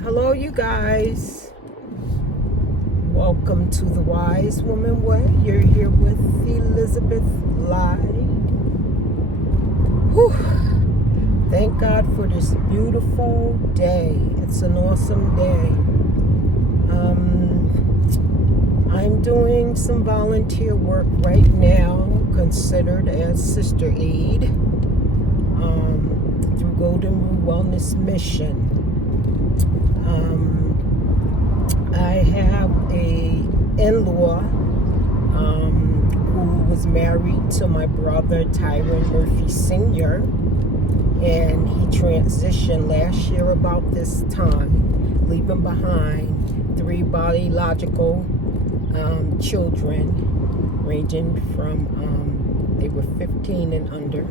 Hello, you guys. Welcome to the Wise Woman Way. You're here with Elizabeth Lyde. Whew. Thank God for this beautiful day. It's an awesome day. I'm doing some volunteer work right now, considered as Sister Aid, through Golden Rule Wellness Mission. I have a in-law who was married to my brother Tyron Murphy Sr. and he transitioned last year about this time, leaving behind 3 biological children ranging from they were 15 and under,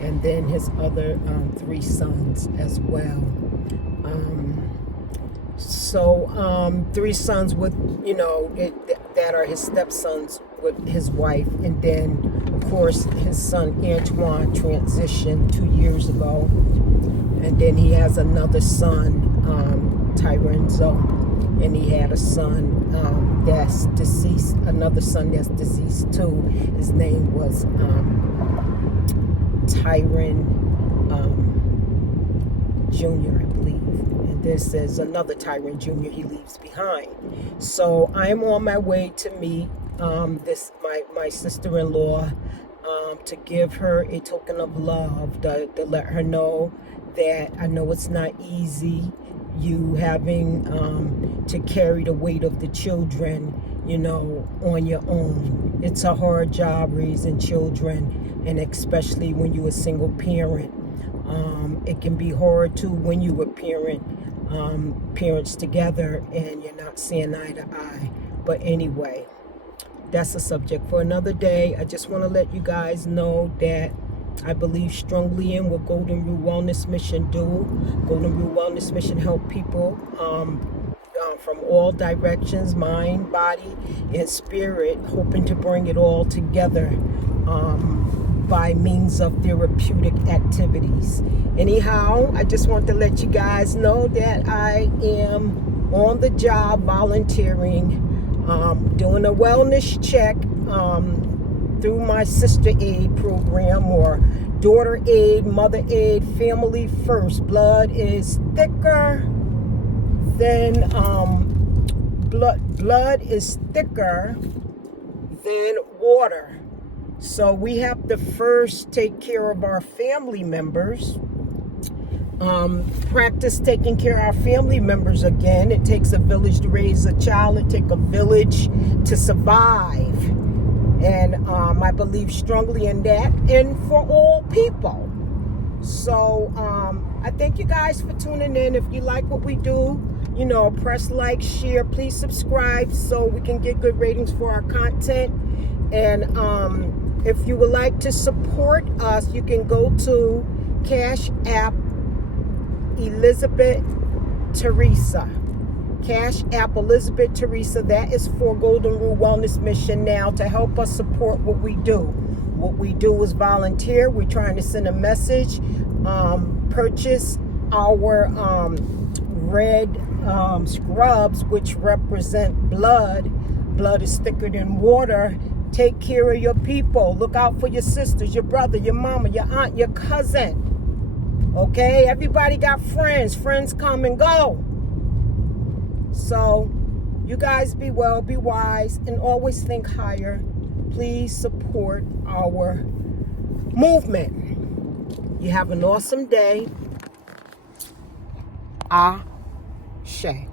and then his other 3 sons as well. So 3 sons with, that are his stepsons with his wife. And then, of course, his son Antoine transitioned 2 years ago. And then he has another son, Tyrenzo. And he had a son that's deceased, another son that's deceased too. His name was Tyron Jr., I believe. And this is another Tyron Jr. he leaves behind. So I'm on my way to meet my sister-in-law to give her a token of love, to let her know that I know it's not easy, you having to carry the weight of the children, on your own. It's a hard job raising children, and especially when you're a single parent. It can be hard too when you were parents together and you're not seeing eye to eye. But anyway, that's a subject for another day. I just want to let you guys know that I believe strongly in what Golden Rule Wellness Mission do. Golden Rule Wellness Mission help people from all directions, mind, body, and spirit, hoping to bring it all together by means of therapeutic activities. Anyhow, I just want to let you guys know that I am on the job volunteering, doing a wellness check through my Sister Aid program, or Daughter Aid, Mother Aid, Family First. Blood is thicker than blood is thicker than water. So we have to first take care of our family members. Practice taking care of our family members again. It takes a village to raise a child. It takes a village to survive. And I believe strongly in that, and for all people. So I thank you guys for tuning in. If you like what we do, press like, share, please subscribe so we can get good ratings for our content. And if you would like to support us, you can go to Cash App Elizabeth Teresa. Cash App Elizabeth Teresa. That is for Golden Rule Wellness Mission now, to help us support what we do. What we do is volunteer. We're trying to send a message. Purchase our red scrubs, which represent blood. Blood is thicker than water. Take care of your people. Look out for your sisters, your brother, your mama, your aunt, your cousin. Okay? Everybody got friends. Friends come and go. So, you guys be well, be wise, and always think higher. Please support our movement. You have an awesome day. Ashe.